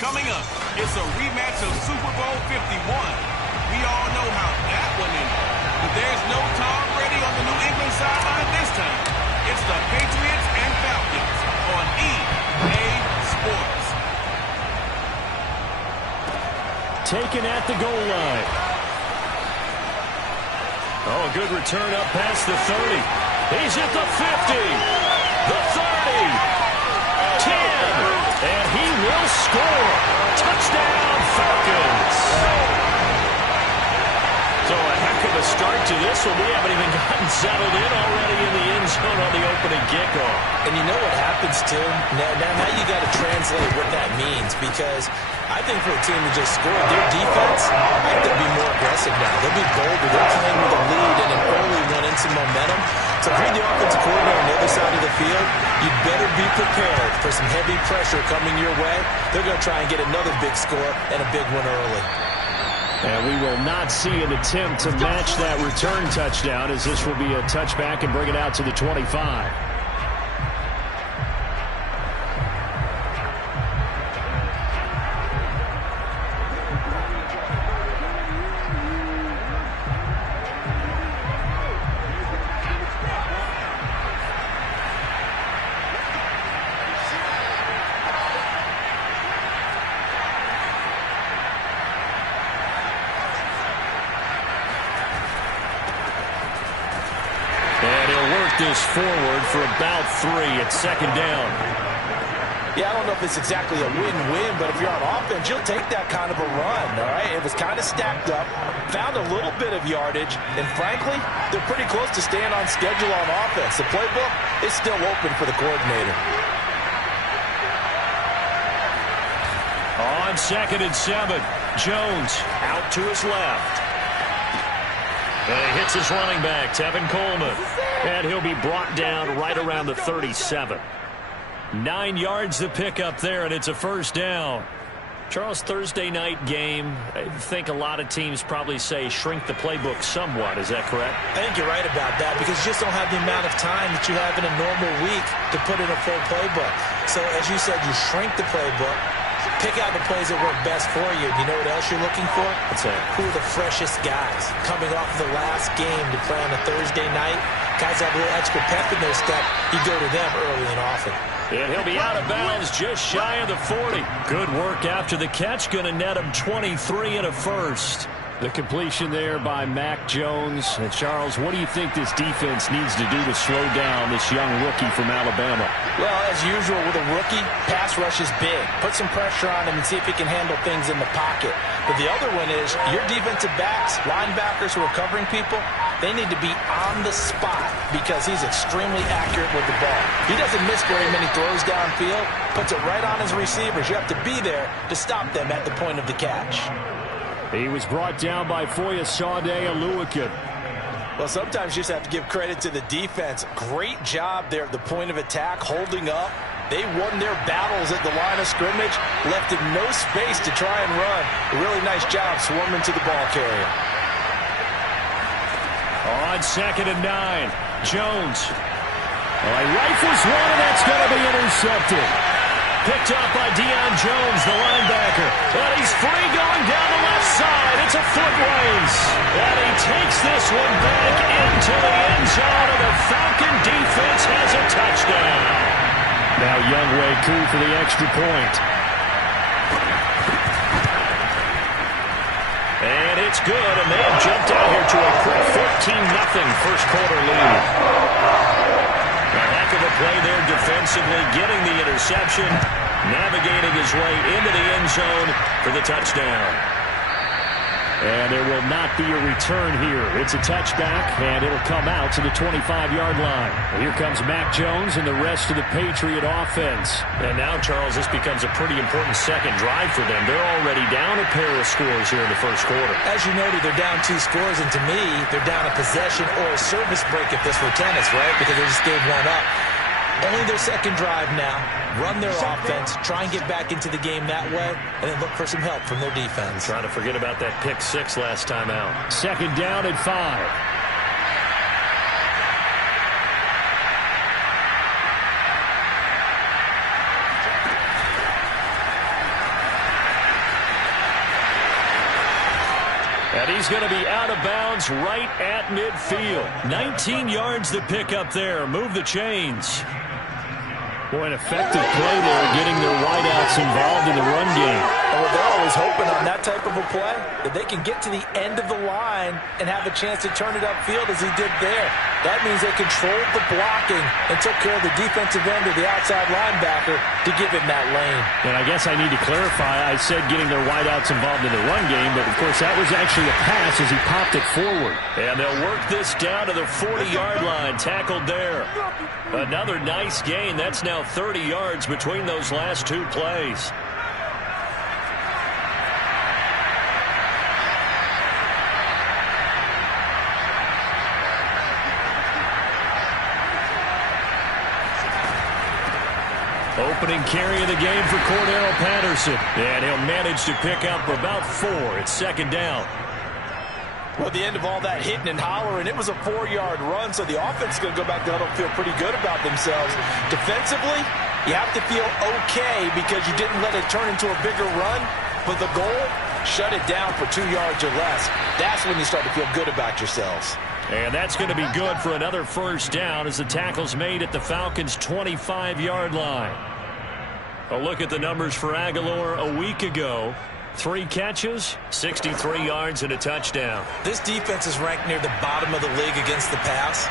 Coming up, it's a rematch of Super Bowl 51. We all know how that one ended. But there's no Tom Brady on the New England sideline this time. It's the Patriots and Falcons on EA Sports. Taken at the goal line. Oh, a good return up past the 30. He's at the 50. The 30. 10. And he will score. Touchdown, Falcons. So a heck of a start to this one. We haven't even gotten settled in already in the end zone on the opening kickoff. And you know what happens, too? Now you got to translate what that means, because I think for a team to just score, their defense, I think they'll be more aggressive now. They'll be bolder. They're playing with a lead and an early one and some momentum. So if you're the offensive coordinator on the other side of the field, you'd better be prepared for some heavy pressure coming your way. They're going to try and get another big score and a big one early. And we will not see an attempt to match that return touchdown, as this will be a touchback and bring it out to the 25. This forward for about 3 at second down. Yeah, I don't know if it's exactly a win-win, but if you're on offense, you'll take that kind of a run, all right? It was kind of stacked up, found a little bit of yardage, and frankly, they're pretty close to staying on schedule on offense. The playbook is still open for the coordinator. On 2nd and 7, Jones out to his left. And he hits his running back, Tevin Coleman. And he'll be brought down right around the 37. 9 yards to pick up there, and it's a first down. Charles, Thursday night game, I think a lot of teams probably say shrink the playbook somewhat. Is that correct? I think you're right about that, because you just don't have the amount of time that you have in a normal week to put in a full playbook. So, as you said, you shrink the playbook. Pick out the plays that work best for you. You know what else you're looking for? What's that? Who are the freshest guys coming off the last game to play on a Thursday night? Guys have a little extra pep in their step. You go to them early and often. And he'll be out of bounds just shy of the 40. Good work after the catch. Going to net him 23 and a first. The completion there by Mac Jones. And Charles, what do you think this defense needs to do to slow down this young rookie from Alabama? Well, as usual with a rookie, pass rush is big. Put some pressure on him and see if he can handle things in the pocket. But the other one is your defensive backs, linebackers who are covering people, they need to be on the spot because he's extremely accurate with the ball. He doesn't miss very many throws downfield, puts it right on his receivers. You have to be there to stop them at the point of the catch. He was brought down by Foyesade Oluwakin. Well, sometimes you just have to give credit to the defense. Great job there at the point of attack, holding up. They won their battles at the line of scrimmage, left him no space to try and run. A really nice job swarming to the ball carrier. On 2nd and 9, Jones. Well, he rifles one, and that's going to be intercepted. Picked up by Deion Jones, the linebacker. And he's free going down the left side. It's a foot race. And he takes this one back into the end zone, and the Falcon defense has a touchdown. Now Younghoe Koo for the extra point. And it's good, and they have jumped out here to a quick 14-0 first quarter lead. A heck of a play there defensively, getting the interception, navigating his way into the end zone for the touchdown. And there will not be a return here. It's a touchback, and it'll come out to the 25-yard line. Here comes Mac Jones and the rest of the Patriot offense. And now, Charles, this becomes a pretty important second drive for them. They're already down a pair of scores here in the first quarter. As you noted, they're down 2 scores, and to me, they're down a possession or a service break if this were tennis, right? Because they just gave one up. Only their second drive now. Run their offense, try and get back into the game that way, and then look for some help from their defense. Trying to forget about that pick 6 last time out. 2nd down at 5. And he's going to be out of bounds right at midfield. 19 yards to pick up there. Move the chains. Boy, an effective play there, getting their wideouts involved in the run game. Well, they're always hoping on that type of a play that they can get to the end of the line and have a chance to turn it upfield as he did there. That means they controlled the blocking and took care of the defensive end or the outside linebacker to give him that lane. And I guess I need to clarify, I said getting their wideouts involved in the run game, but of course that was actually a pass as he popped it forward. And they'll work this down to the 40-yard line, tackled there. Another nice gain. That's now 30 yards between those last two plays. Opening carry of the game for Cordero Patterson. And he'll manage to pick up about 4. It's second down. Well, at the end of all that hitting and hollering, it was a 4-yard run, so the offense is going to go back to huddle and feel pretty good about themselves. Defensively, you have to feel okay because you didn't let it turn into a bigger run, but the goal, shut it down for 2 yards or less. That's when you start to feel good about yourselves. And that's going to be good for another first down as the tackle's made at the Falcons' 25-yard line. A look at the numbers for Aguilar a week ago. 3 catches, 63 yards, and a touchdown. This defense is ranked near the bottom of the league against the pass.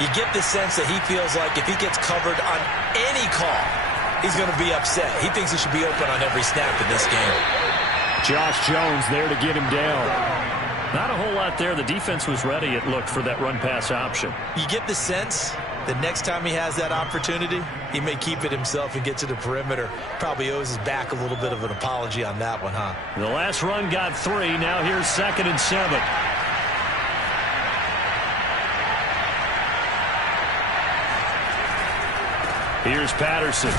You get the sense that he feels like if he gets covered on any call, he's going to be upset. He thinks he should be open on every snap in this game. Josh Jones there to get him down. Not a whole lot there. The defense was ready, it looked, for that run-pass option. You get the sense that next time he has that opportunity, he may keep it himself and get to the perimeter. Probably owes his back a little bit of an apology on that one, huh? The last run got 3. Now here's 2nd and 7. Here's Patterson.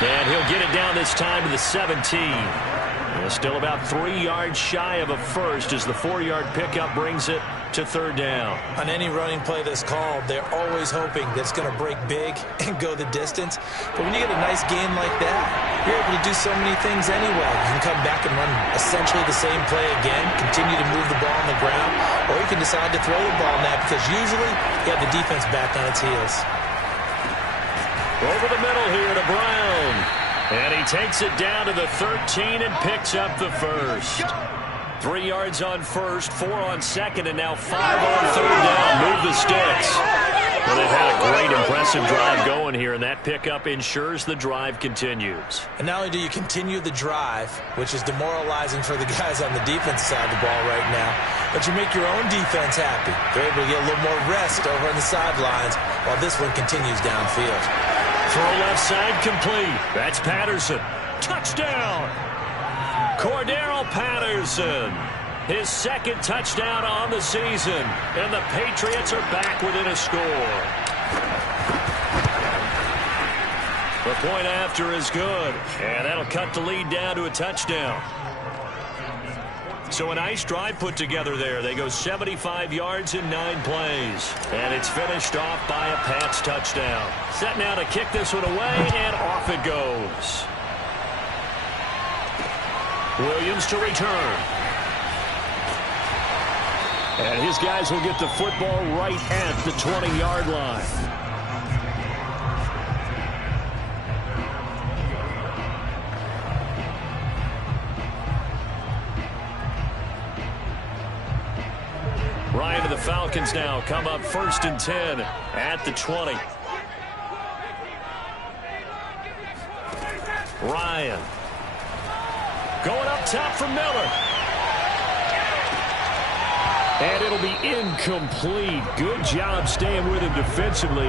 And he'll get it down this time to the 17. And still about 3 yards shy of a first as the 4-yard pickup brings it to 3rd down. On any running play that's called, they're always hoping that it's going to break big and go the distance. But when you get a nice gain like that, you're able to do so many things anyway. You can come back and run essentially the same play again, continue to move the ball on the ground, or you can decide to throw the ball now because usually you have the defense back on its heels. Over the middle here to Brown. And he takes it down to the 13 and picks up the first. 3 yards on first, 4 on second, and now 5 on 3rd down. Move the sticks. Well, they've had a great, impressive drive going here, and that pickup ensures the drive continues. And not only do you continue the drive, which is demoralizing for the guys on the defense side of the ball right now, but you make your own defense happy. They're able to get a little more rest over on the sidelines while this one continues downfield. Throw left side complete. That's Patterson. Touchdown! Cordero Patterson. His 2nd touchdown on the season. And the Patriots are back within a score. The point after is good. And that'll cut the lead down to a touchdown. So a nice drive put together there. They go 75 yards in 9 plays. And it's finished off by a Pats touchdown. Set now to kick this one away, and off it goes. Williams to return. And his guys will get the football right at the 20-yard line. Ryan to the Falcons now come up 1st and 10 at the 20. Ryan going up top for Miller. And it'll be incomplete. Good job staying with him defensively.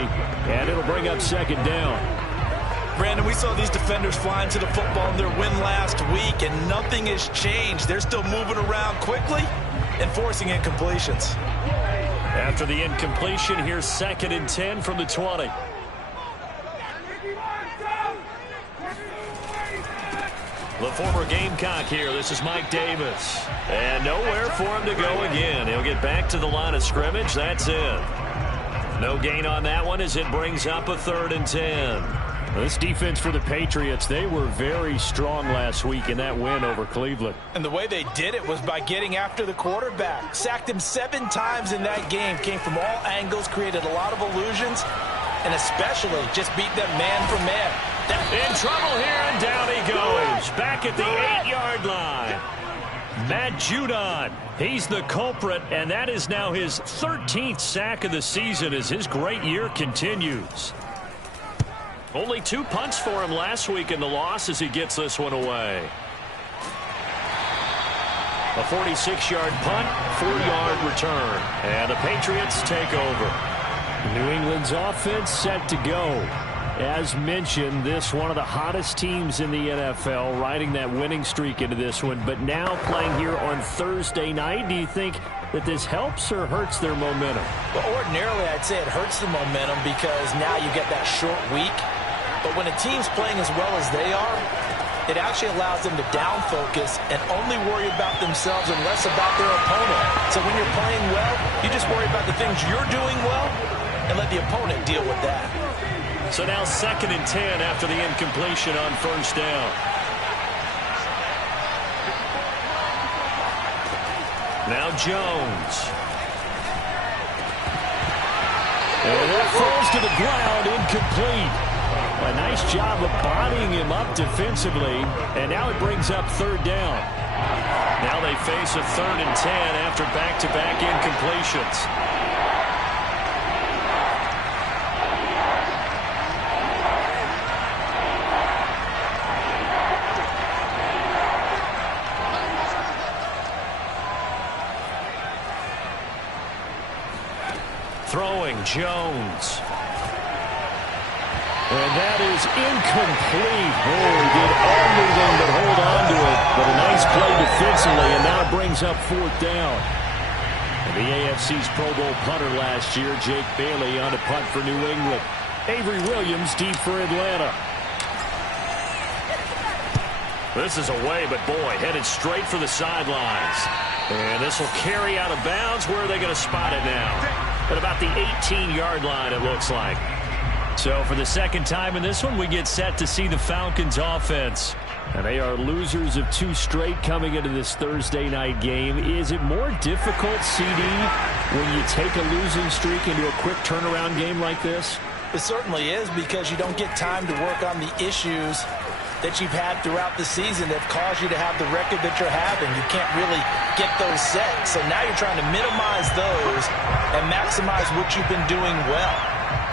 And it'll bring up 2nd down. Brandon, we saw these defenders flying to the football in their win last week, and nothing has changed. They're still moving around quickly and forcing incompletions. After the incompletion, here's 2nd and 10 from the 20. The former Gamecock here. This is Mike Davis. And nowhere for him to go again. He'll get back to the line of scrimmage. That's it. No gain on that one as it brings up a 3rd and 10. This defense for the Patriots, they were very strong last week in that win over Cleveland. And the way they did it was by getting after the quarterback. Sacked him 7 times in that game. Came from all angles, created a lot of illusions, and especially just beat them man for man. In trouble here, and down he goes. Back at the 8-yard line. Matt Judon, he's the culprit, and that is now his 13th sack of the season as his great year continues. Only 2 punts for him last week in the loss as he gets this one away. A 46-yard punt, 4-yard return. And the Patriots take over. New England's offense set to go. As mentioned, this one of the hottest teams in the NFL, riding that winning streak into this one. But now playing here on Thursday night, do you think that this helps or hurts their momentum? Well, ordinarily, I'd say it hurts the momentum because now you get that short week. But when a team's playing as well as they are, it actually allows them to down focus and only worry about themselves and less about their opponent. So when you're playing well, you just worry about the things you're doing well and let the opponent deal with that. So now 2nd and 10 after the incompletion on first down. Now Jones. And that falls to the ground, incomplete. A nice job of bodying him up defensively, and now it brings up 3rd down. Now they face a 3rd and 10 after back-to-back incompletions. Throwing Jones. And that is incomplete. Oh, he did everything but hold on to it. But a nice play defensively, and now it brings up 4th down. And the AFC's Pro Bowl punter last year, Jake Bailey, on a punt for New England. Avery Williams deep for Atlanta. This is away, but boy, headed straight for the sidelines. And this will carry out of bounds. Where are they going to spot it now? At about the 18-yard line, it looks like. So for the 2nd time in this one, we get set to see the Falcons offense. And they are losers of 2 straight coming into this Thursday night game. Is it more difficult, CD, when you take a losing streak into a quick turnaround game like this? It certainly is, because you don't get time to work on the issues that you've had throughout the season that caused you to have the record that you're having. You can't really get those set. So now you're trying to minimize those and maximize what you've been doing well.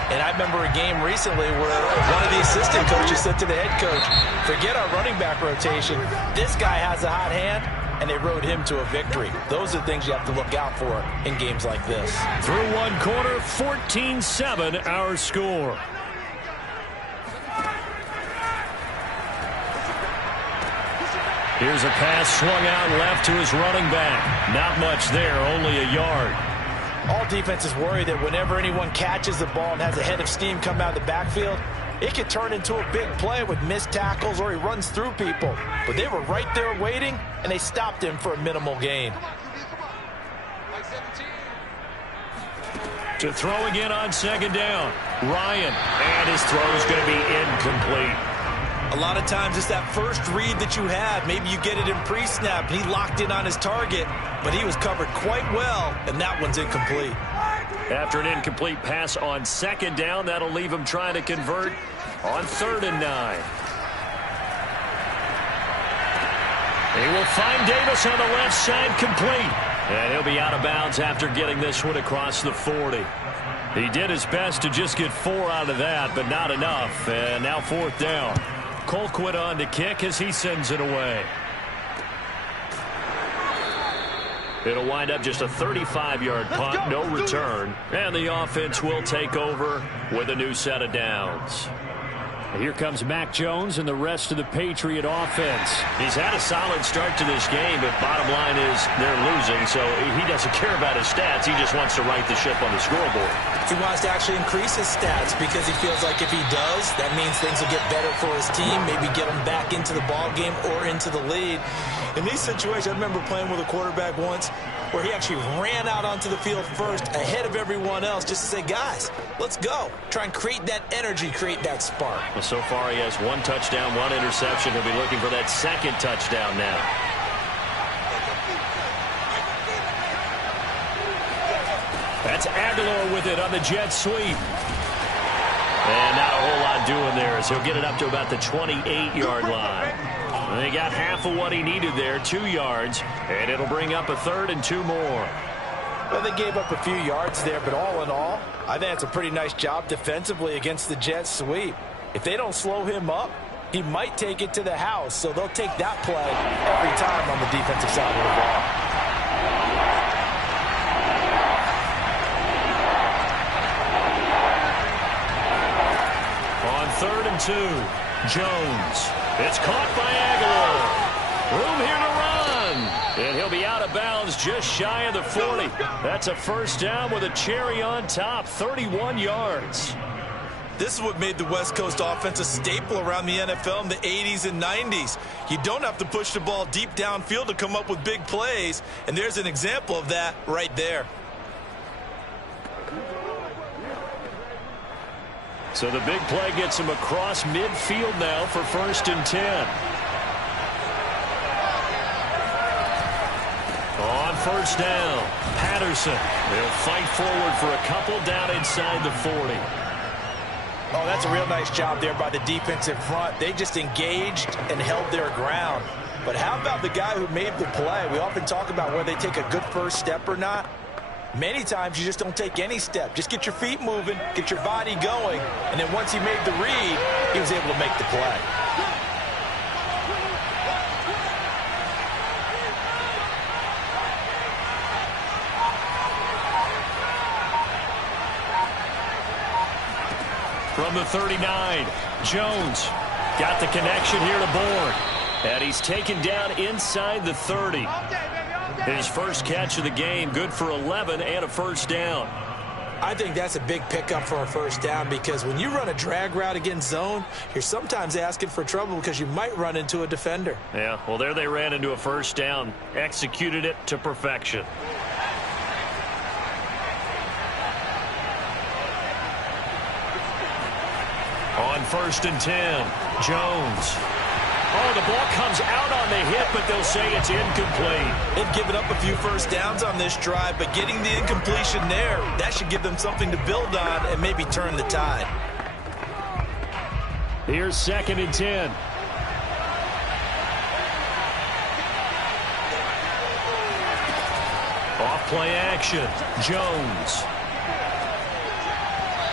And I remember a game recently where one of the assistant coaches said to the head coach, forget our running back rotation. This guy has a hot hand, and they rode him to a victory. Those are things you have to look out for in games like this. Through 1 quarter, 14-7 our score. Here's a pass swung out left to his running back. Not much there, only a yard. All defenses worry that whenever anyone catches the ball and has a head of steam come out of the backfield, it can turn into a big play with missed tackles or he runs through people. But they were right there waiting, and they stopped him for a minimal gain. To throw again on 2nd down. Ryan, and his throw is going to be incomplete. A lot of times it's that first read that you have. Maybe you get it in pre-snap. He locked in on his target, but he was covered quite well, and that one's incomplete. After an incomplete pass on 2nd down, that'll leave him trying to convert on 3rd and 9. He will find Davis on the left side, complete. And he'll be out of bounds after getting this one across the 40. He did his best to just get 4 out of that, but not enough. And now 4th down. Colquitt on to kick as he sends it away. It'll wind up just a 35-yard punt, no return. And the offense will take over with a new set of downs. Here comes Mac Jones and the rest of the Patriot offense. He's had a solid start to this game, but bottom line is they're losing, so he doesn't care about his stats. He just wants to right the ship on the scoreboard. He wants to actually increase his stats because he feels like if he does, that means things will get better for his team, maybe get him back into the ball game or into the lead. In these situations, I remember playing with a quarterback once where he actually ran out onto the field first ahead of everyone else just to say, guys, let's go. Try and create that energy, create that spark. Well, so far he has 1 touchdown, 1 interception. He'll be looking for that 2nd touchdown now. That's Aguilar with it on the jet sweep. And not a whole lot doing there as he'll get it up to about the 28-yard line. And they got half of what he needed there, 2 yards, and it'll bring up a 3rd and 2 more. Well, they gave up a few yards there, but all in all, I think it's a pretty nice job defensively against the jet sweep. If they don't slow him up, he might take it to the house, so they'll take that play every time on the defensive side of the ball. On 3rd and 2, Jones. It's caught by Aguilar. Room here to run. And he'll be out of bounds just shy of the 40. That's a 1st down with a cherry on top, 31 yards. This is what made the West Coast offense a staple around the NFL in the 80s and 90s. You don't have to push the ball deep downfield to come up with big plays, and there's an example of that right there. So the big play gets him across midfield now for 1st and 10. On 1st down, Patterson. They'll fight forward for a couple down inside the 40. Oh, that's a real nice job there by the defensive front. They just engaged and held their ground. But how about the guy who made the play? We often talk about whether they take a good first step or not. Many times you just don't take any step. Just get your feet moving, get your body going, and then once he made the read, he was able to make the play. From the 39, Jones got the connection here to Bourne. And he's taken down inside the 30. His first catch of the game, good for 11 and a 1st down. I think that's a big pickup for a 1st down because when you run a drag route against zone, you're sometimes asking for trouble because you might run into a defender. Yeah, well, there they ran into a 1st down, executed it to perfection. On 1st and 10, Jones. Oh, the ball comes out on the hit, but they'll say it's incomplete. They've given up a few 1st downs on this drive, but getting the incompletion there, that should give them something to build on and maybe turn the tide. Here's 2nd and 10. Off play action, Jones.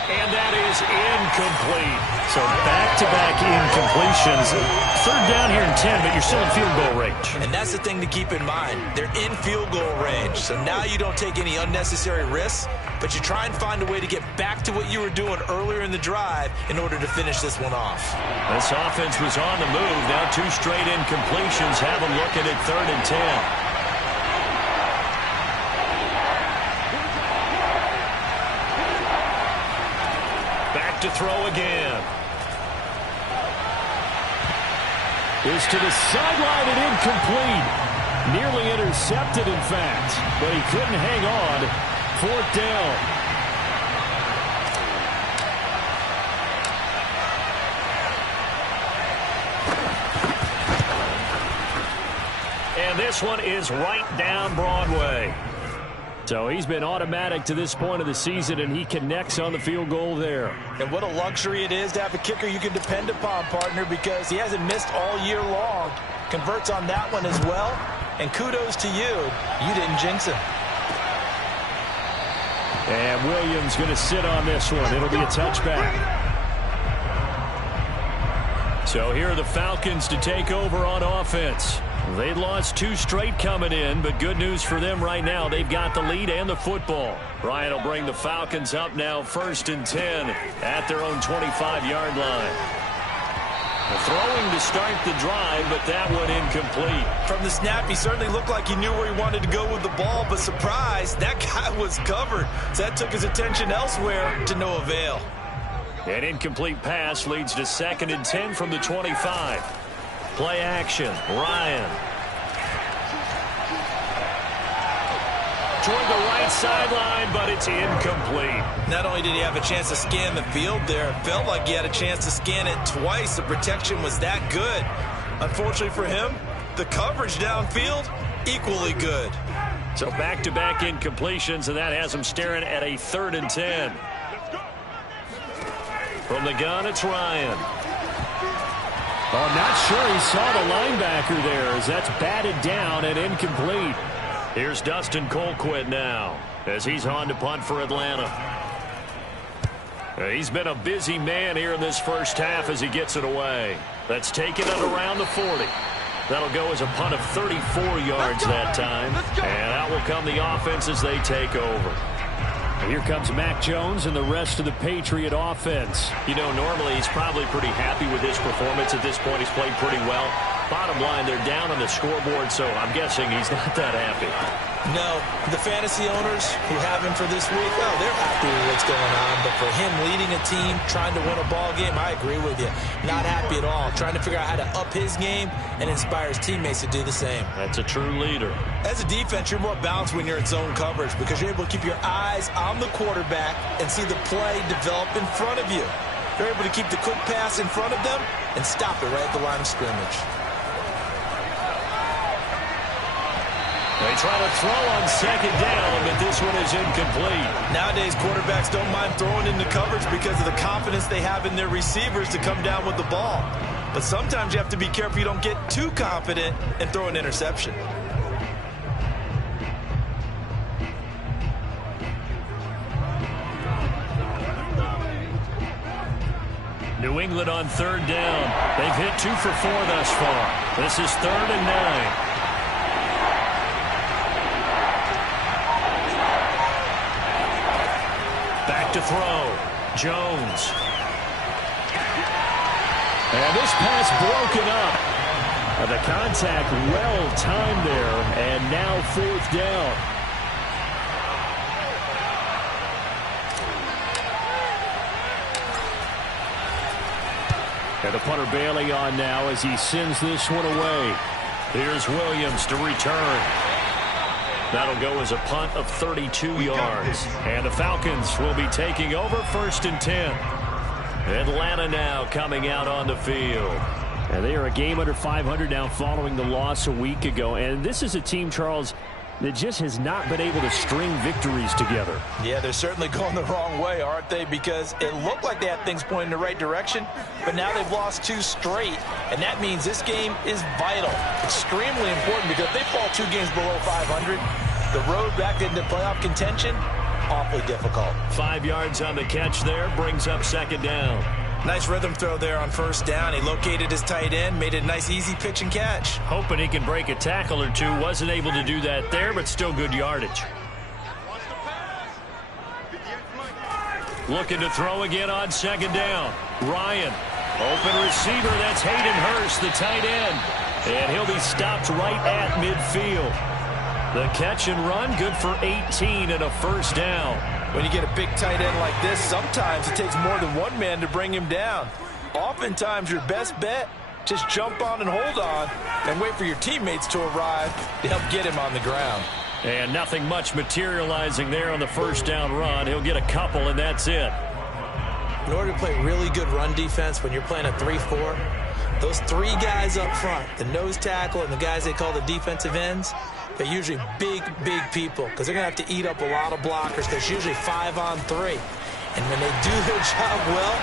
And that is incomplete. So back-to-back incompletions. 3rd down here and 10, but you're still in field goal range. And that's the thing to keep in mind. They're in field goal range. So now you don't take any unnecessary risks, but you try and find a way to get back to what you were doing earlier in the drive in order to finish this one off. This offense was on the move. Now 2 straight incompletions have them looking at 3rd and 10. To throw again. Is to the sideline and incomplete. Nearly intercepted, in fact, but he couldn't hang on. 4th down. And this one is right down Broadway. So he's been automatic to this point of the season, and he connects on the field goal there. And what a luxury it is to have a kicker you can depend upon, partner, because he hasn't missed all year long. Converts on that one as well. And kudos to you. You didn't jinx him. And Williams going to sit on this one. It'll be a touchback. So here are the Falcons to take over on offense. They'd lost 2 straight coming in, but good news for them right now. They've got the lead and the football. Ryan will bring the Falcons up now 1st and 10 at their own 25-yard line. Throwing to start the drive, but that one incomplete. From the snap, he certainly looked like he knew where he wanted to go with the ball, but surprise, that guy was covered. So that took his attention elsewhere to no avail. An incomplete pass leads to 2nd and 10 from the 25. Play action, Ryan. toward the right sideline, but it's incomplete. Not only did he have a chance to scan the field there, it felt like he had a chance to scan it twice. The protection was that good. Unfortunately for him, the coverage downfield, equally good. So back-to-back incompletions, and that has him staring at a 3rd and 10. From the gun, it's Ryan. Oh, not sure he saw the linebacker there as that's batted down and incomplete. Here's Dustin Colquitt now as he's on to punt for Atlanta. He's been a busy man here in this first half as he gets it away. That's taken it around the 40. That'll go as a punt of 34 yards that time. And out will come the offense as they take over. Here comes Mac Jones and the rest of the Patriot offense. You know, normally he's probably pretty happy with his performance at this point. He's played pretty well. Bottom line, they're down on the scoreboard, so I'm guessing he's not that happy. No, the fantasy owners who have him for this week, well, they're happy with what's going on. But for him leading a team, trying to win a ball game, I agree with you. Not happy at all. Trying to figure out how to up his game and inspire his teammates to do the same. That's a true leader. As a defense, you're more balanced when you're in zone coverage because you're able to keep your eyes on the quarterback and see the play develop in front of you. You're able to keep the quick pass in front of them and stop it right at the line of scrimmage. They try to throw on 2nd down, but this one is incomplete. Nowadays, quarterbacks don't mind throwing into coverage because of the confidence they have in their receivers to come down with the ball. But sometimes you have to be careful you don't get too confident and throw an interception. New England on 3rd down. They've hit 2 for 4 thus far. This is 3rd and 9. Back to throw. Jones. And this pass broken up. The contact well timed there, and now 4th down. And the punter Bailey on now as he sends this one away. Here's Williams to return. That'll go as a punt of 32 yards. And the Falcons will be taking over 1st and 10. Atlanta now coming out on the field. And they are a game under 500 now following the loss a week ago. And this is a team, Charles, that just has not been able to string victories together. Yeah, they're certainly going the wrong way, aren't they? Because it looked like they had things pointing in the right direction, but now they've lost 2 straight, and that means this game is vital, extremely important, because if they fall 2 games below 500, the road back into playoff contention, awfully difficult. 5 yards on the catch there, brings up 2nd down. Nice rhythm throw there on 1st down. He located his tight end, made it a nice easy pitch and catch. Hoping he can break a tackle or two. Wasn't able to do that there, but still good yardage. Looking to throw again on 2nd down. Ryan, open receiver. That's Hayden Hurst, the tight end. And he'll be stopped right at midfield. The catch and run, good for 18 and a 1st down. When you get a big tight end like this, sometimes it takes more than one man to bring him down. Oftentimes, your best bet, just jump on and hold on and wait for your teammates to arrive to help get him on the ground. And nothing much materializing there on the 1st down run. He'll get a couple, and that's it. In order to play really good run defense when you're playing a 3-4, those 3 guys up front, the nose tackle and the guys they call the defensive ends, they're usually big people because they're going to have to eat up a lot of blockers because it's usually 5-on-3. And when they do their job well,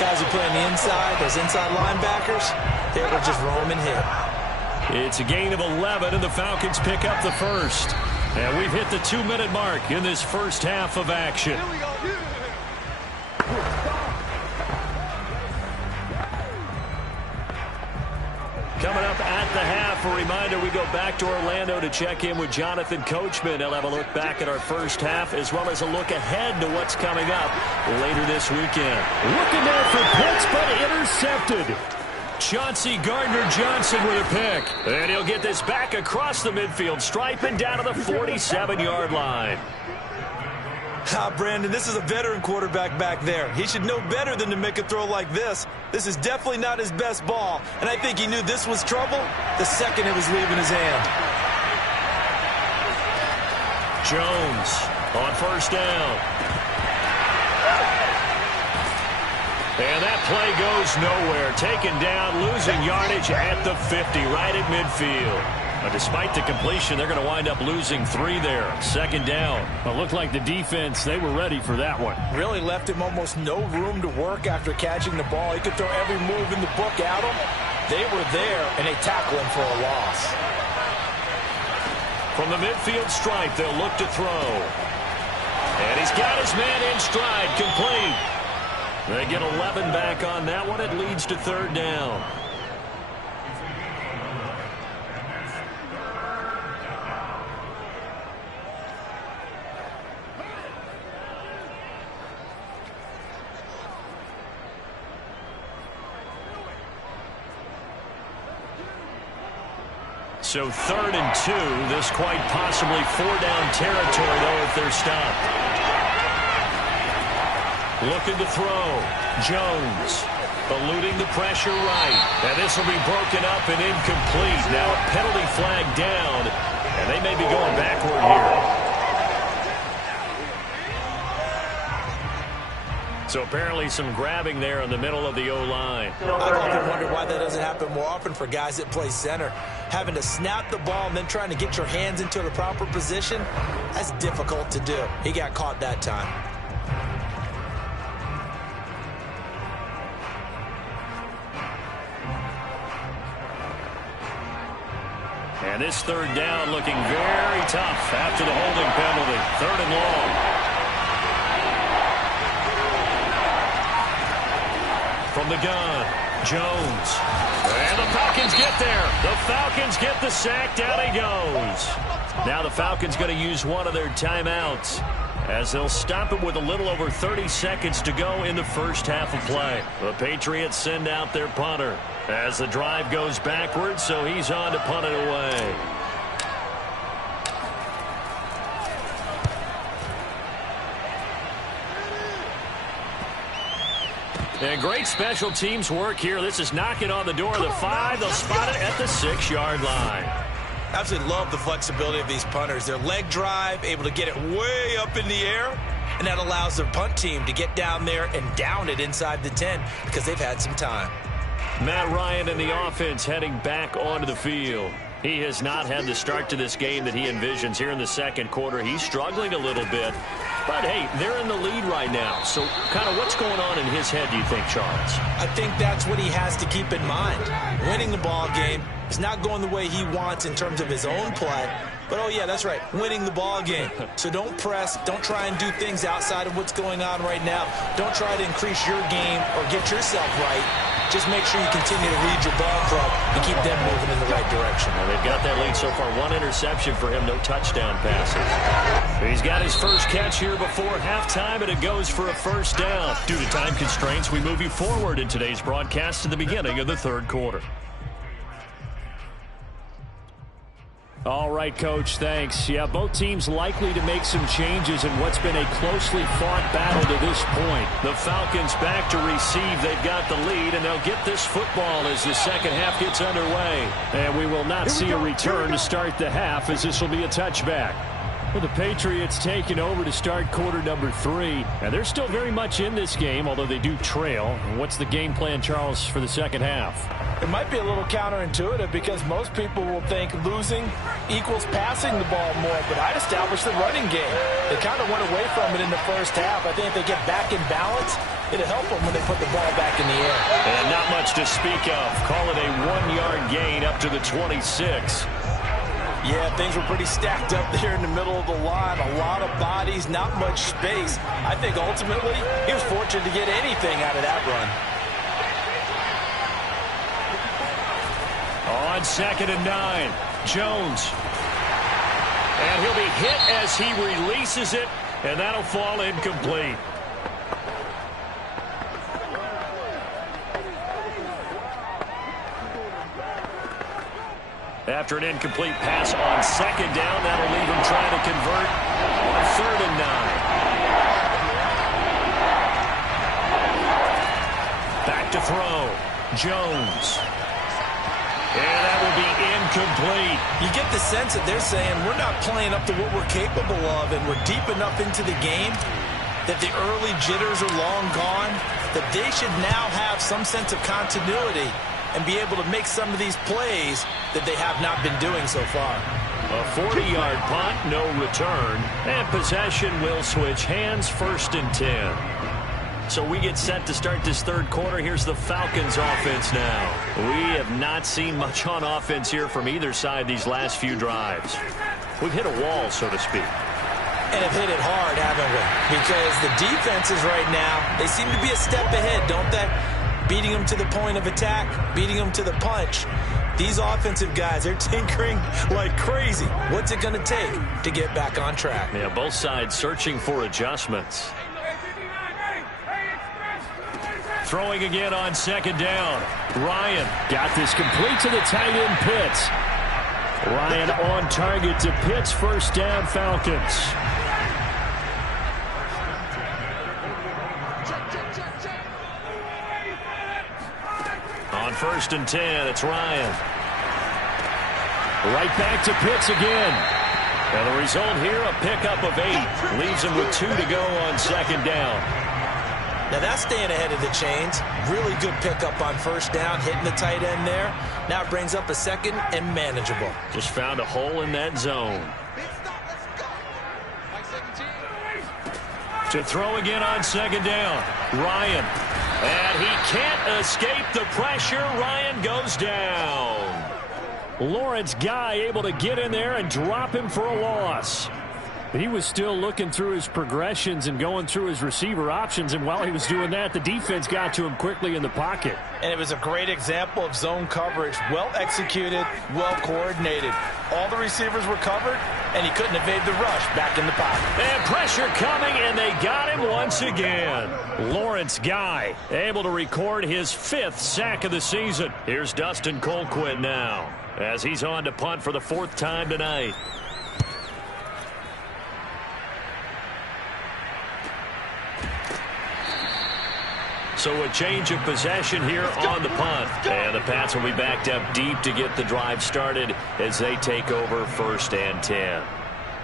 guys who play on the inside, those inside linebackers, they're able to just roam and hit. It's a gain of 11, and the Falcons pick up the 1st. And we've hit the 2-minute mark in this first half of action. Coming up at the half, a reminder, we go back to Orlando to check in with Jonathan Coachman. He'll have a look back at our first half as well as a look ahead to what's coming up later this weekend. Looking there for picks, but intercepted. Chauncey Gardner-Johnson with a pick. And he'll get this back across the midfield stripe and down to the 47-yard line. Brandon, this is a veteran quarterback back there. He should know better than to make a throw like this. This is definitely not his best ball, and I think he knew this was trouble the second it was leaving his hand. Jones on first down. And that play goes nowhere. Taken down, losing yardage at the 50, right at midfield. But despite the completion, they're going to wind up losing 3 there. Second down. It looked like the defense, they were ready for that one. Really left him almost no room to work after catching the ball. He could throw every move in the book at him. They were there, and they tackle him for a loss. From the midfield stripe, they'll look to throw. And he's got his man in stride, complete. They get 11 back on that one. It leads to third down. So 3rd and 2. This quite possibly 4-down territory, though, if they're stopped. Looking to throw. Jones eluding the pressure right. And this will be broken up and incomplete. Now a penalty flag down, and they may be going backward here. So apparently some grabbing there in the middle of the O-line. I've often wondered why that doesn't happen more often for guys that play center. Having to snap the ball and then trying to get your hands into the proper position, that's difficult to do. He got caught that time. And this third down looking very tough after the holding penalty. 3rd and long. From the gun, Jones. And the Falcons get there. The Falcons get the sack. Down he goes. Now the Falcons going to use one of their timeouts as they'll stop it with a little over 30 seconds to go in the first half of play. The Patriots send out their punter as the drive goes backwards, so he's on to punt it away. And great special teams work here. This is knocking on the door of the 5. They'll spot it at the 6-yard line. Absolutely love the flexibility of these punters. Their leg drive, able to get it way up in the air, and that allows their punt team to get down there and down it inside the 10 because they've had some time. Matt Ryan and the offense heading back onto the field. He has not had the start to this game that he envisions here in the second quarter. He's struggling a little bit. But, hey, they're in the lead right now. So, kind of what's going on in his head, do you think, Charles? I think that's what he has to keep in mind. Winning the ball game is not going the way he wants in terms of his own play. But, oh, yeah, that's right, winning the ball game. So don't press. Don't try and do things outside of what's going on right now. Don't try to increase your game or get yourself right. Just make sure you continue to read your ball club and keep them moving in the right direction. Well, they've got that lead so far. 1 interception for him, no touchdown passes. He's got his first catch here before halftime, and it goes for a first down. Due to time constraints, we move you forward in today's broadcast to the beginning of the third quarter. All right, Coach, thanks. Yeah, both teams likely to make some changes in what's been a closely fought battle to this point. The Falcons back to receive. They've got the lead, and they'll get this football as the second half gets underway. And we will not see a return to start the half, as this will be a touchback. Well, the Patriots taking over to start quarter number 3. And they're still very much in this game, although they do trail. And what's the game plan, Charles, for the second half? It might be a little counterintuitive because most people will think losing equals passing the ball more, but I'd establish the running game. They kind of went away from it in the first half. I think if they get back in balance, it'll help them when they put the ball back in the air. And not much to speak of. Call it a 1-yard gain up to the 26. Yeah, things were pretty stacked up there in the middle of the line. A lot of bodies, not much space. I think ultimately he was fortunate to get anything out of that run. On 2nd and 9, Jones. And he'll be hit as he releases it, and that'll fall incomplete. After an incomplete pass on 2nd down, that'll leave him trying to convert on 3rd and 9. Back to throw. Jones. And that will be incomplete. You get the sense that they're saying we're not playing up to what we're capable of, and we're deep enough into the game that the early jitters are long gone, that they should now have some sense of continuity and be able to make some of these plays that they have not been doing so far. A 40-yard punt, no return, and possession will switch hands, 1st and 10. So we get set to start this third quarter. Here's the Falcons offense now. We have not seen much on offense here from either side these last few drives. We've hit a wall, so to speak. And have hit it hard, haven't we? Because the defenses right now, they seem to be a step ahead, don't they? Beating them to the point of attack, beating them to the punch. These offensive guys, they're tinkering like crazy. What's it going to take to get back on track? Yeah, both sides searching for adjustments. Throwing again on 2nd down. Ryan got this complete to the tight end Pitts. Ryan on target to Pitts. 1st down, Falcons. On 1st and 10, it's Ryan. Right back to Pitts again. And the result here, a pickup of 8. Leaves him with 2 to go on 2nd down. Now that's staying ahead of the chains. Really good pickup on 1st down, hitting the tight end there. Now it brings up a 2nd and manageable. Just found a hole in that zone. To throw again on 2nd down. Ryan. And he can't escape the pressure. Ryan goes down. Lawrence Guy able to get in there and drop him for a loss. He was still looking through his progressions and going through his receiver options, and while he was doing that, the defense got to him quickly in the pocket. And it was a great example of zone coverage. Well executed, well coordinated. All the receivers were covered, and he couldn't evade the rush back in the pocket. And pressure coming, and they got him once again. Lawrence Guy able to record his 5th sack of the season. Here's Dustin Colquitt now as he's on to punt for the 4th time tonight. So a change of possession here on the punt. And the Pats will be backed up deep to get the drive started as they take over 1st and 10.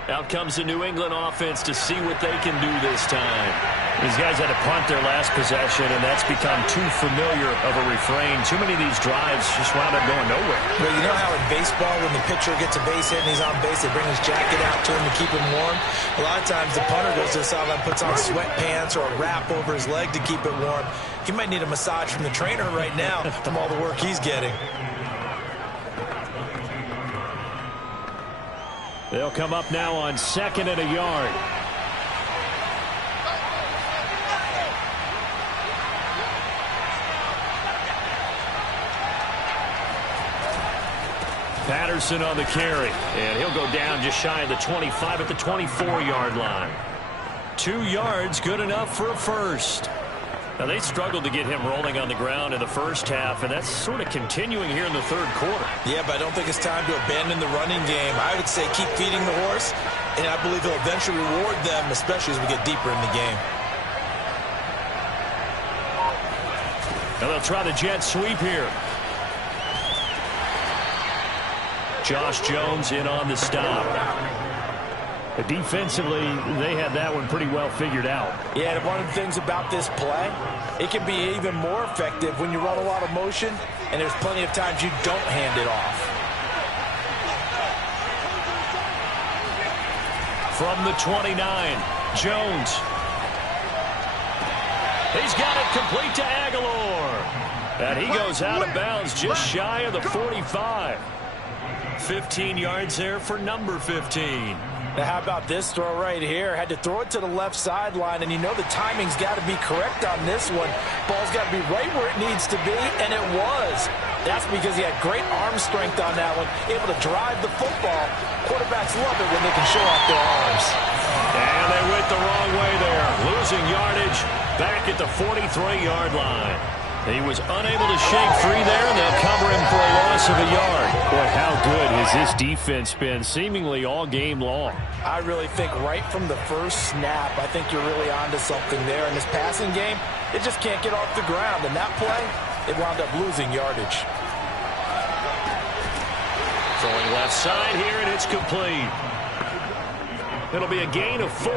Out comes the New England offense to see what they can do this time. These guys had to punt their last possession, and that's become too familiar of a refrain. Too many of these drives just wound up going nowhere. But you know how in baseball, when the pitcher gets a base hit and he's on base, they bring his jacket out to him to keep him warm? A lot of times the punter goes to the sideline, puts on sweatpants or a wrap over his leg to keep it warm. He might need a massage from the trainer right now from all the work he's getting. They'll come up now on 2nd and a yard. Patterson on the carry. And he'll go down just shy of the 25 at the 24-yard line. 2 yards, good enough for a first. Now, they struggled to get him rolling on the ground in the first half, and that's sort of continuing here in the third quarter. Yeah, but I don't think it's time to abandon the running game. I would say keep feeding the horse, and I believe he'll eventually reward them, especially as we get deeper in the game. Now they'll try the jet sweep here. Josh Jones in on the stop. Defensively, they had that one pretty well figured out. Yeah, and one of the things about this play, it can be even more effective when you run a lot of motion, and there's plenty of times you don't hand it off. From the 29, Jones. He's got it complete to Aguilar. And he goes out of bounds just shy of the 45. 15 yards there for number 15. Now, how about this throw right here? Had to throw it to the left sideline, and you know the timing's got to be correct on this one. Ball's got to be right where it needs to be, and it was. That's because he had great arm strength on that one, able to drive the football. Quarterbacks love it when they can show off their arms. And they went the wrong way there, losing yardage back at the 43-yard line. He was unable to shake free there, and they'll cover him for a loss of a yard. Boy, how good has this defense been seemingly all game long? I really think right from the first snap, I think you're really onto something there. In this passing game, it just can't get off the ground. And that play, it wound up losing yardage. Left side here, and it's complete. It'll be a gain of 4,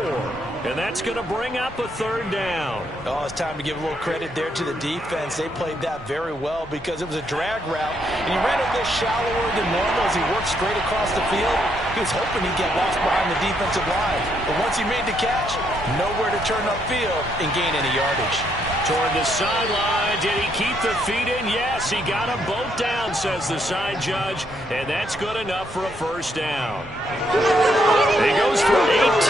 and that's going to bring up a 3rd down. Oh, it's time to give a little credit there to the defense. They played that very well because it was a drag route, and he ran a little shallower than normal as he worked straight across the field. He was hoping he'd get lost behind the defensive line, but once he made the catch, nowhere to turn upfield and gain any yardage. Toward the sideline. Did he keep the feet in? Yes, he got them both down, says the side judge, and that's good enough for a 1st down. He goes for 18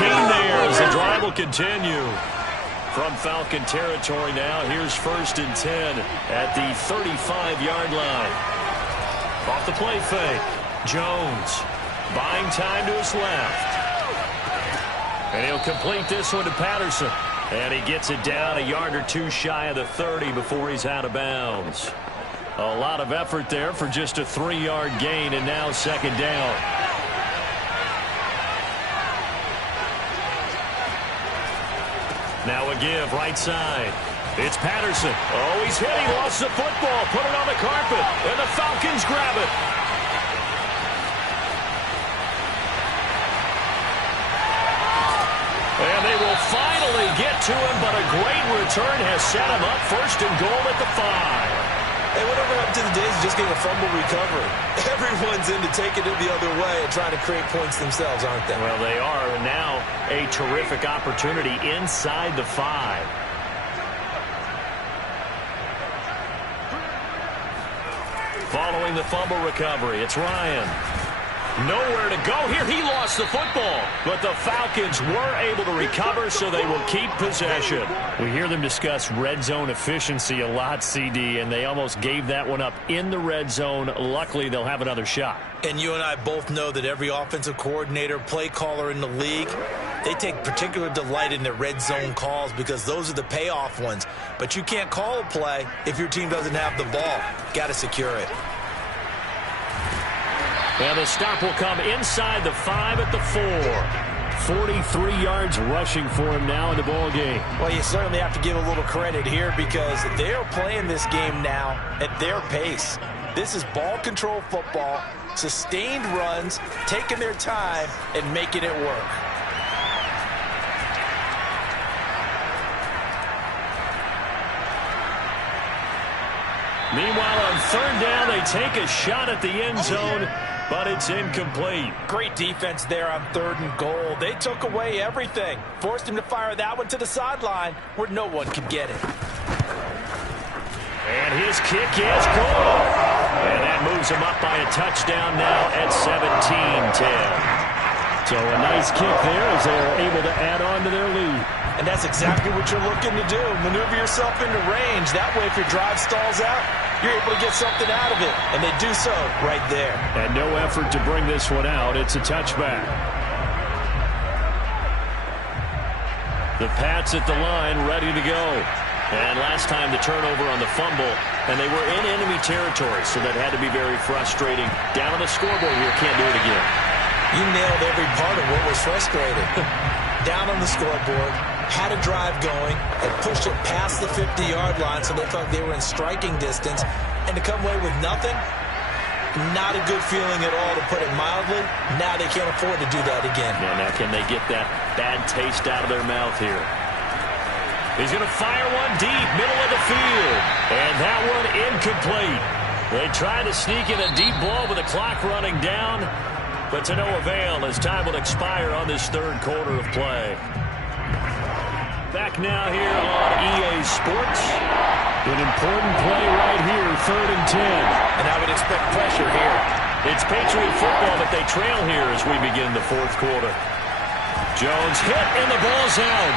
there as the drive will continue. From Falcon territory now, here's 1st and 10 at the 35-yard line. Off the play fake. Jones buying time to his left. And he'll complete this one to Patterson. And he gets it down a yard or 2 shy of the 30 before he's out of bounds. A lot of effort there for just a 3-yard gain, and now 2nd down. Now a give, right side. It's Patterson. Oh, he's hit. He lost the football. Put it on the carpet, and the Falcons grab it. And they will finally get to him, but a great return has set him up 1st and goal at the 5. Hey, whatever happened to the days of just getting a fumble recovery? Everyone's into taking it the other way and trying to create points themselves, aren't they? Well, they are, and now a terrific opportunity inside the 5. Following the fumble recovery, it's Ryan. Nowhere to go here. He lost the football, but the Falcons were able to recover, so they will keep possession. We hear them discuss red zone efficiency a lot, CD, and they almost gave that one up in the red zone. Luckily, they'll have another shot. And you and I both know that every offensive coordinator, play caller in the league, they take particular delight in their red zone calls because those are the payoff ones. But you can't call a play if your team doesn't have the ball. Got to secure it. And the stop will come inside the 5 at the 4. 43 yards rushing for him now in the ball game. Well, you certainly have to give a little credit here because they're playing this game now at their pace. This is ball control football, sustained runs, taking their time, and making it work. Meanwhile, on 3rd down, they take a shot at the end zone, but it's incomplete. Great defense there on 3rd and goal. They took away everything. Forced him to fire that one to the sideline where no one could get it. And his kick is good. And that moves him up by a touchdown now at 17-10. So a nice kick there as they're able to add on to their lead. And that's exactly what you're looking to do. Maneuver yourself into range. That way, if your drive stalls out, you're able to get something out of it. And they do so right there. And no effort to bring this one out. It's a touchback. The Pats at the line ready to go. And last time the turnover on the fumble, and they were in enemy territory, so that had to be very frustrating. Down on the scoreboard here, can't do it again. You nailed every part of what was frustrating. Down on the scoreboard, had a drive going, and pushed it past the 50-yard line so they thought they were in striking distance, and to come away with nothing, not a good feeling at all, to put it mildly. Now they can't afford to do that again. Yeah, now can they get that bad taste out of their mouth here? He's going to fire one deep, middle of the field, and that one incomplete. They tried to sneak in a deep ball with the clock running down, but to no avail as time will expire on this 3rd quarter of play. Back now here on EA Sports. An important play right here, 3rd and 10. And I would expect pressure here. It's Patriot football, but they trail here as we begin the 4th quarter. Jones hit, and the ball's out.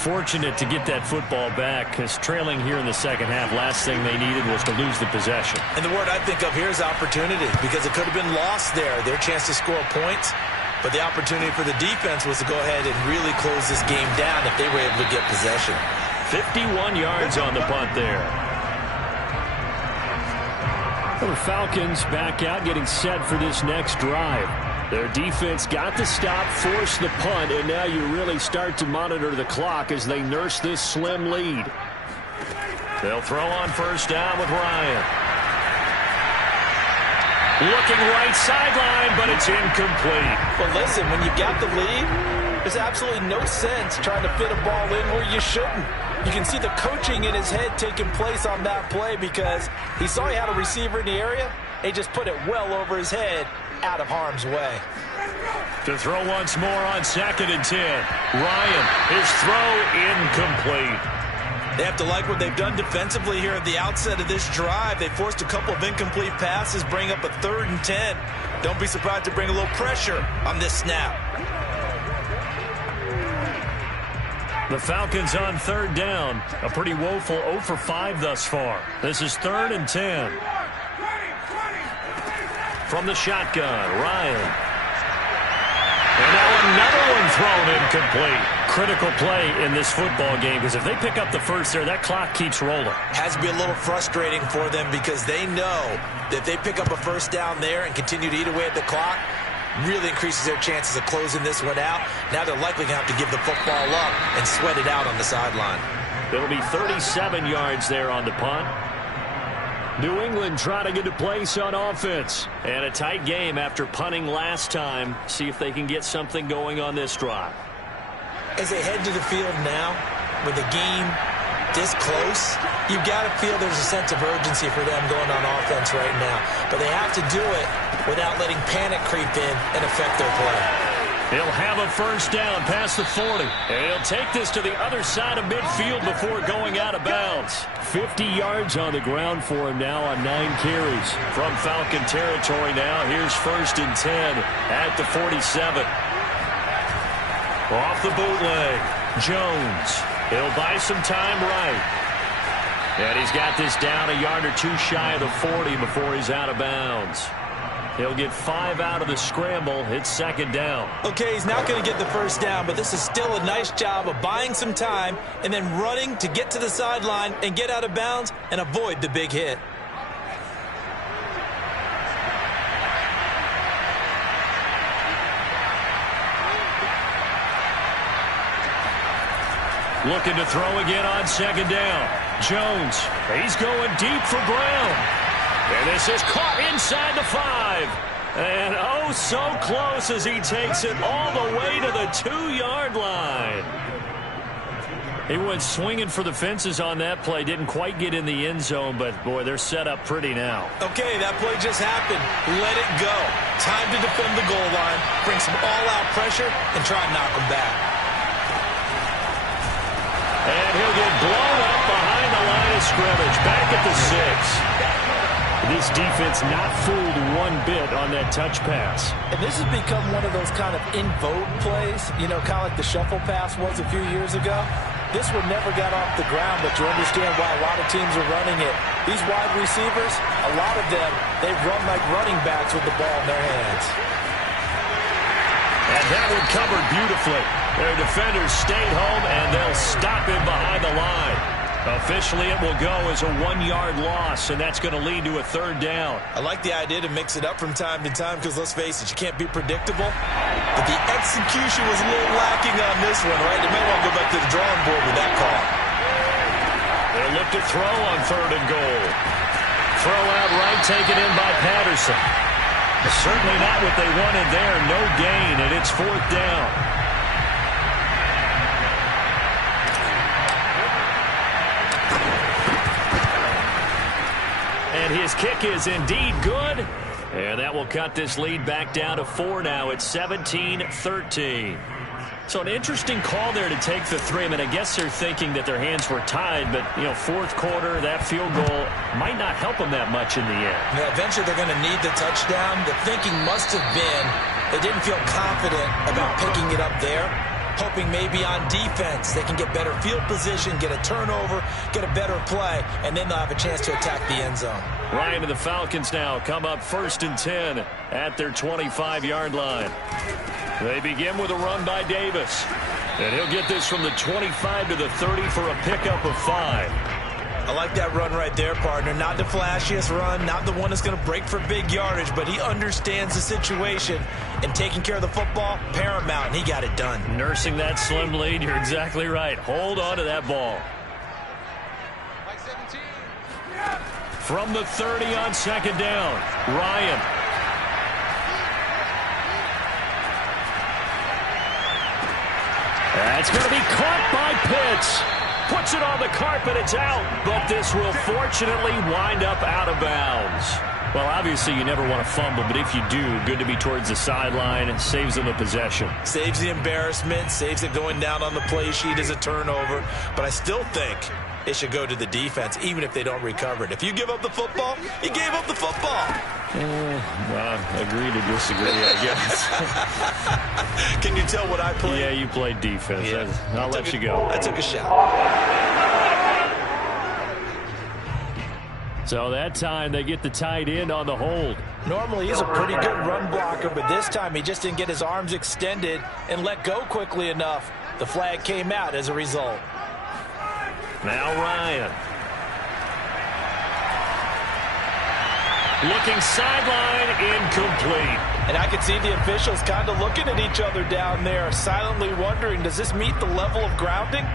Fortunate to get that football back, because trailing here in the 2nd half, last thing they needed was to lose the possession. And the word I think of here is opportunity, because it could have been lost there, their chance to score points. But the opportunity for the defense was to go ahead and really close this game down if they were able to get possession. 51 yards on the punt there. The Falcons back out, getting set for this next drive. Their defense got the stop, forced the punt, and now you really start to monitor the clock as they nurse this slim lead. They'll throw on 1st down with Ryan. Looking right sideline, but it's incomplete. Well, listen, when you got the lead, there's absolutely no sense trying to fit a ball in where you shouldn't. You can see the coaching in his head taking place on that play because he saw he had a receiver in the area. He just put it well over his head, out of harm's way. To throw once more on 2nd and 10. Ryan, his throw incomplete. They have to like what they've done defensively here at the outset of this drive. They forced a couple of incomplete passes, bring up a 3rd and 10. Don't be surprised to bring a little pressure on this snap. The Falcons on 3rd down. A pretty woeful 0 for 5 thus far. This is 3rd and 10. From the shotgun, Ryan. And now another one thrown incomplete. Critical play in this football game because if they pick up the first there, that clock keeps rolling. Has to be a little frustrating for them because they know that if they pick up a first down there and continue to eat away at the clock, really increases their chances of closing this one out. Now they're likely going to have to give the football up and sweat it out on the sideline. It'll be 37 yards there on the punt. New England trying to get a place on offense. And a tight game after punting last time. See if they can get something going on this drive. As they head to the field now, with the game this close, you've got to feel there's a sense of urgency for them going on offense right now. But they have to do it without letting panic creep in and affect their play. He'll have a first down past the 40. And he'll take this to the other side of midfield before going out of bounds. 50 yards on the ground for him now on 9 carries. From Falcon territory now, here's 1st and 10 at the 47. Off the bootleg, Jones. He'll buy some time right. And he's got this down a yard or two shy of the 40 before he's out of bounds. He'll get 5 out of the scramble. It's 2nd down. Okay, he's not going to get the first down, but this is still a nice job of buying some time and then running to get to the sideline and get out of bounds and avoid the big hit. Looking to throw again on 2nd down. Jones, he's going deep for Brown. And this is caught inside the 5. And oh, so close as he takes it all the way to the 2-yard line. He went swinging for the fences on that play. Didn't quite get in the end zone, but, boy, they're set up pretty now. Okay, that play just happened. Let it go. Time to defend the goal line, bring some all-out pressure, and try and knock them back. And he'll get blown up behind the line of scrimmage. Back at the 6. This defense not fooled one bit on that touch pass. And this has become one of those kind of in vogue plays, you know, kind of like the shuffle pass was a few years ago. This one never got off the ground, but you understand why a lot of teams are running it. These wide receivers, a lot of them, they run like running backs with the ball in their hands. And that one covered beautifully. Their defenders stayed home, and they'll stop him behind the line. Officially, it will go as a 1-yard loss, and that's going to lead to a 3rd down. I like the idea to mix it up from time to time because, let's face it, you can't be predictable. But the execution was a little lacking on this one, right? They may want to go back to the drawing board with that call. They'll look to throw on 3rd and goal. Throw out right, taken in by Patterson. Certainly not what they wanted there. No gain, and it's 4th down. And his kick is indeed good. And that will cut this lead back down to 4 now. It's 17-13. So an interesting call there to take the 3. I mean, I guess they're thinking that their hands were tied, but, you know, 4th quarter, that field goal might not help them that much in the end. Yeah, eventually they're going to need the touchdown. The thinking must have been they didn't feel confident about picking it up there, hoping maybe on defense they can get better field position, get a turnover, get a better play, and then they'll have a chance to attack the end zone. Ryan and the Falcons now come up 1st and 10 at their 25-yard line. They begin with a run by Davis. And he'll get this from the 25 to the 30 for a pickup of 5. I like that run right there, partner. Not the flashiest run, not the one that's going to break for big yardage, but he understands the situation, and taking care of the football, paramount, and he got it done. Nursing that slim lead, you're exactly right. Hold on to that ball. From the 30 on 2nd down, Ryan. That's going to be caught by Pitts. Puts it on the carpet. It's out. But this will fortunately wind up out of bounds. Well, obviously, you never want to fumble, but if you do, good to be towards the sideline. Saves them a possession. Saves the embarrassment, saves it going down on the play sheet as a turnover. But I still think it should go to the defense, even if they don't recover it. If you give up the football, you gave up the football. Agree to disagree, I guess. Can you tell what I played? Yeah, you played defense. Yeah. I'll let you go. I took a shot. So that time they get the tight end on the hold. Normally he's a pretty good run blocker, but this time he just didn't get his arms extended and let go quickly enough. The flag came out as a result. Now Ryan. Looking sideline, incomplete. And I could see the officials kind of looking at each other down there, silently wondering, does this meet the level of grounding?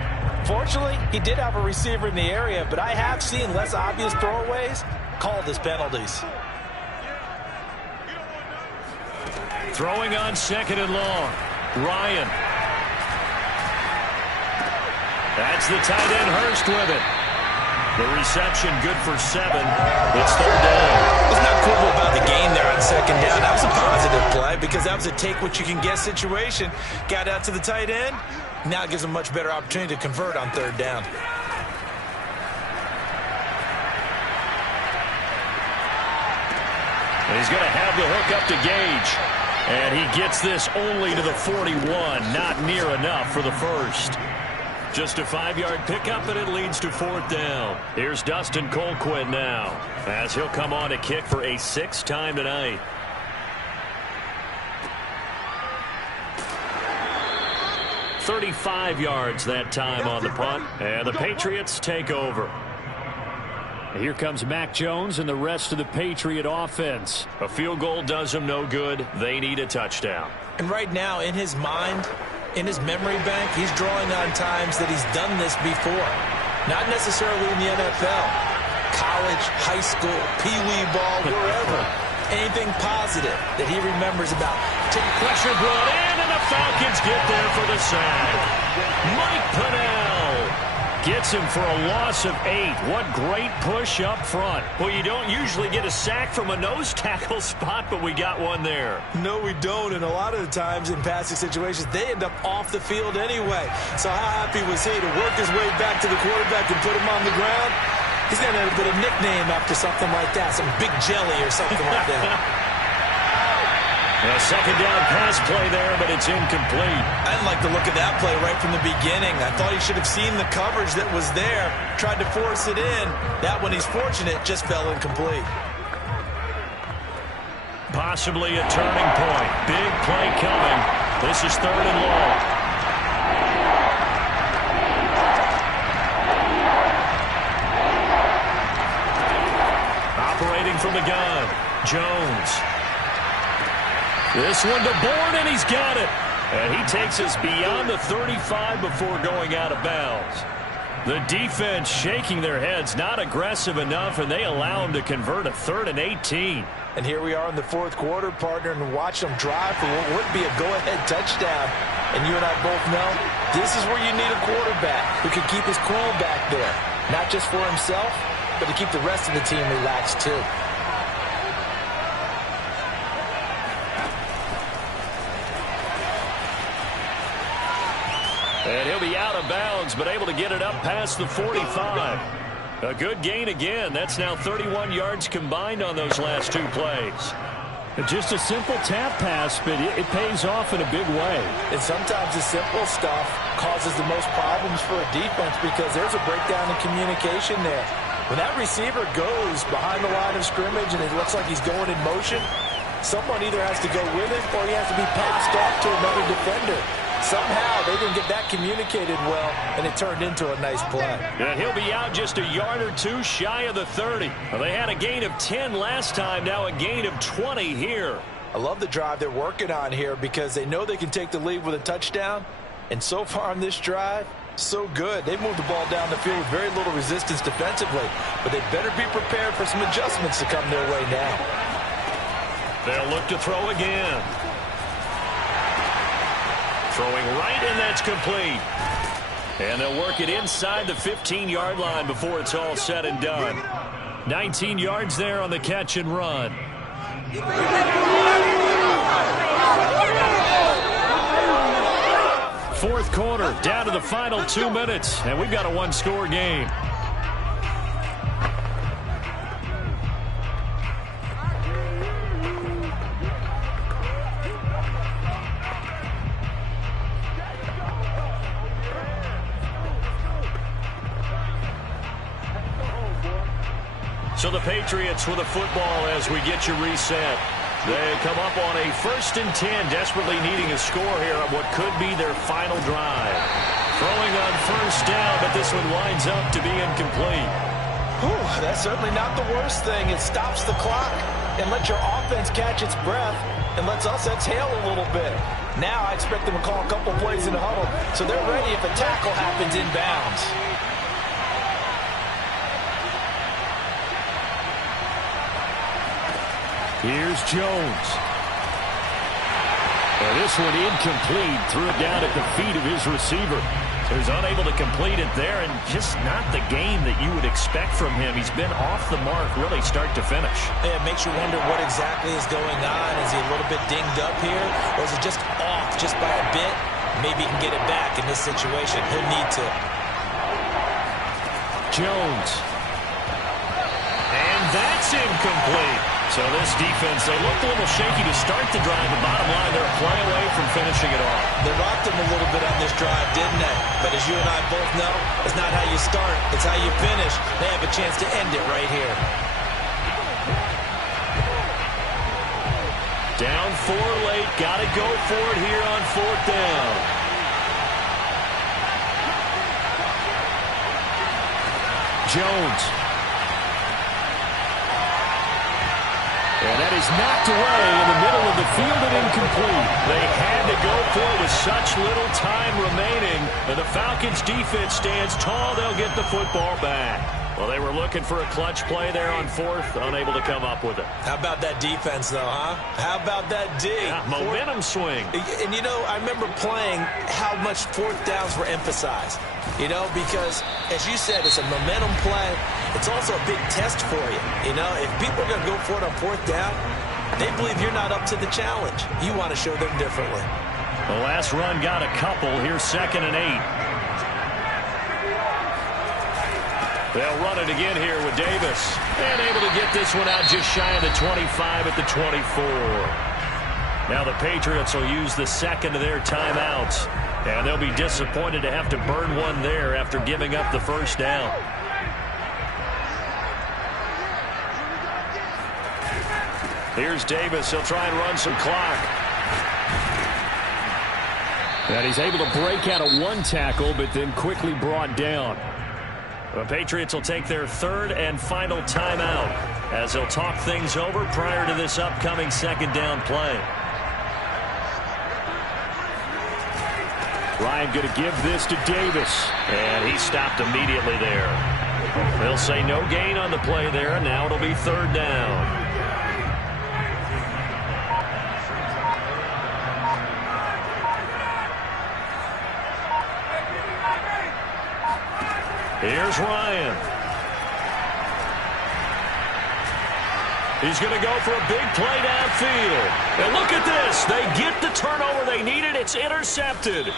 Fortunately, he did have a receiver in the area, but I have seen less obvious throwaways called as penalties. Throwing on second and long. Ryan. That's the tight end Hurst with it. The reception good for 7. It's third down. Let's not quibble about the gain there on second down. That was a positive play because that was a take-what-you-can-get situation. Got out to the tight end. Now it gives him a much better opportunity to convert on third down. And he's going to have the hook up to Gage. And he gets this only to the 41. Not near enough for the first. Just a 5-yard pickup, and it leads to fourth down. Here's Dustin Colquitt now, as he'll come on to kick for a 6th time tonight. .35 yards that time on the punt, and the Patriots take over. Here comes Mac Jones and the rest of the Patriot offense. A field goal does them no good. They need a touchdown. And right now, in his mind, in his memory bank, he's drawing on times that he's done this before. Not necessarily in the NFL. College, high school, pee-wee ball, wherever. Anything positive that he remembers about. Pressure brought in, and the Falcons get there for the sack. Mike Pennell gets him for a loss of 8. What great push up front. Well, you don't usually get a sack from a nose tackle spot, but we got one there. No, we don't, and a lot of the times in passing situations, they end up off the field anyway. So how happy was he to work his way back to the quarterback and put him on the ground? He's going to put a nickname after something like that, some Big Jelly or something like that. A second down pass play there, but it's incomplete. I didn't like the look of that play right from the beginning. I thought he should have seen the coverage that was there, tried to force it in. That one, he's fortunate, just fell incomplete. Possibly a turning point. Big play coming. This is third and long. Operating from the gun, Jones. This one to Bourne, and he's got it. And he takes us beyond the 35 before going out of bounds. The defense shaking their heads, not aggressive enough, and they allow him to convert a 3rd and 18. And here we are in the fourth quarter, partner, and watch them drive for what would be a go-ahead touchdown. And you and I both know this is where you need a quarterback who can keep his cool back there. Not just for himself, but to keep the rest of the team relaxed too. And he'll be out of bounds, but able to get it up past the 45. A good gain again. That's now 31 yards combined on those last 2 plays. Just a simple tap pass, but it pays off in a big way. And sometimes the simple stuff causes the most problems for a defense because there's a breakdown in communication there. When that receiver goes behind the line of scrimmage and it looks like he's going in motion, someone either has to go with him or he has to be passed off to another defender. Somehow they didn't get that communicated well, and it turned into a nice play. And he'll be out just a yard or 2 shy of the 30. Well, they had a gain of 10 last time, now a gain of 20 here. I love the drive they're working on here because they know they can take the lead with a touchdown. And so far on this drive, so good. They moved the ball down the field with very little resistance defensively, but they better be prepared for some adjustments to come their way now. They'll look to throw again. Throwing right, and that's complete. And they'll work it inside the 15-yard line before it's all said and done. 19 yards there on the catch and run. Fourth quarter, down to the final 2 minutes, and we've got a one-score game. So the Patriots with a football as we get you reset. They come up on a 1st and 10, desperately needing a score here on what could be their final drive. Throwing on 1st down, but this one winds up to be incomplete. Whew, that's certainly not the worst thing. It stops the clock and lets your offense catch its breath and lets us exhale a little bit. Now I expect them to call a couple plays in the huddle so they're ready if a tackle happens inbounds. Here's Jones. And this one incomplete. Threw it down at the feet of his receiver. So he's unable to complete it there, and just not the game that you would expect from him. He's been off the mark really start to finish. Yeah, it makes you wonder what exactly is going on. Is he a little bit dinged up here, or is it just off just by a bit? Maybe he can get it back in this situation. He'll need to. Jones. And that's incomplete. So this defense, they looked a little shaky to start the drive, but bottom line, they're a play away from finishing it off. They rocked him a little bit on this drive, didn't they? But as you and I both know, it's not how you start, it's how you finish. They have a chance to end it right here. Down 4 late, got to go for it here on 4th down. Jones. And that is knocked away in the middle of the field and incomplete. They had to go for it with such little time remaining. And the Falcons defense stands tall. They'll get the football back. Well, they were looking for a clutch play there on 4th, unable to come up with it. How about that defense, though, huh? How about that D? Yeah, momentum swing. And, you know, I remember playing how much 4th downs were emphasized. You know, because, as you said, it's a momentum play. It's also a big test for you. You know, if people are going to go for it on 4th down, they believe you're not up to the challenge. You want to show them differently. The last run got a couple. Here's 2nd and 8. They'll run it again here with Davis. And able to get this one out just shy of the 25 at the 24. Now the Patriots will use the 2nd of their timeouts. And they'll be disappointed to have to burn one there after giving up the 1st down. Here's Davis. He'll try and run some clock. And he's able to break out of one tackle, but then quickly brought down. The Patriots will take their 3rd and final timeout as they'll talk things over prior to this upcoming 2nd down play. Ryan going to give this to Davis. And he stopped immediately there. They'll say no gain on the play there. Now it'll be 3rd down. Here's Ryan. He's going to go for a big play downfield. And look at this. They get the turnover they needed. It's intercepted.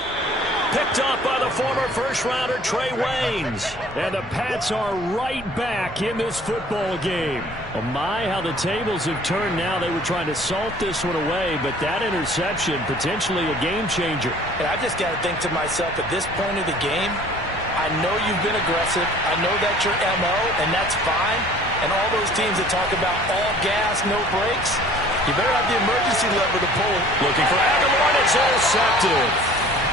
Picked up by the former first-rounder Trey Waynes. And the Pats are right back in this football game. Oh my, how the tables have turned now. They were trying to salt this one away, but that interception, potentially a game changer. And I just got to think to myself, at this point of the game, I know you've been aggressive. I know that's your MO, and that's fine. And all those teams that talk about all gas, no brakes, you better have the emergency lever to pull. Looking for Aguilar, and it's intercepted.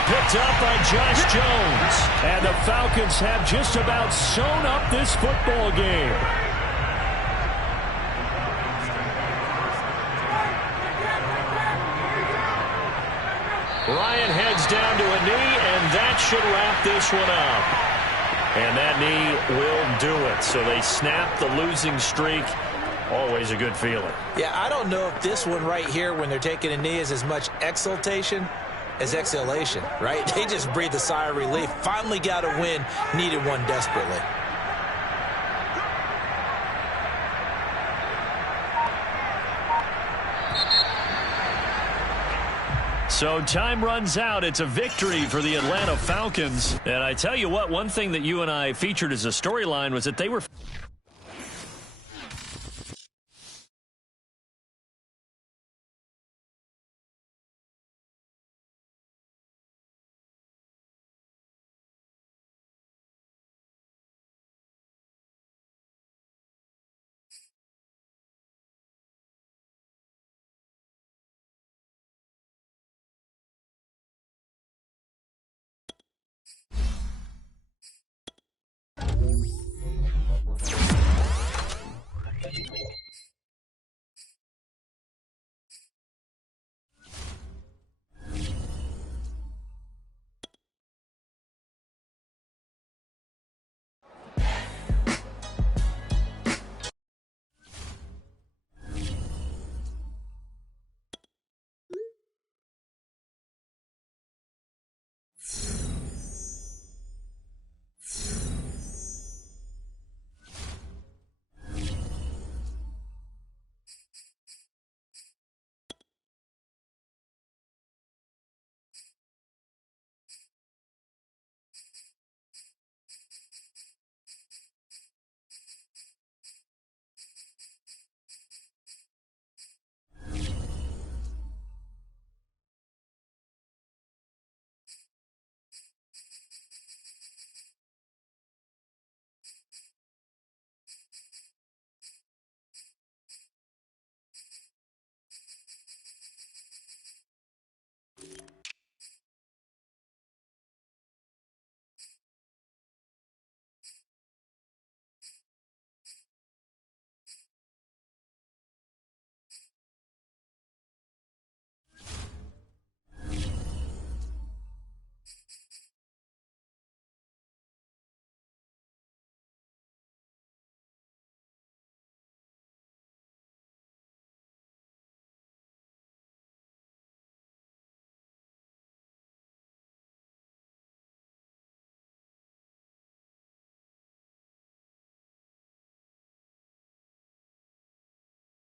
Picked up by Josh Jones. And the Falcons have just about sewn up this football game. Ryan heads down to a knee, and that should wrap this one up. And that knee will do it. So they snap the losing streak. Always a good feeling. Yeah, I don't know if this one right here, when they're taking a knee, is as much exultation as exhalation, right? They just breathed a sigh of relief. Finally got a win, needed one desperately. So time runs out. It's a victory for the Atlanta Falcons. And I tell you what, one thing that you and I featured as a storyline was that they were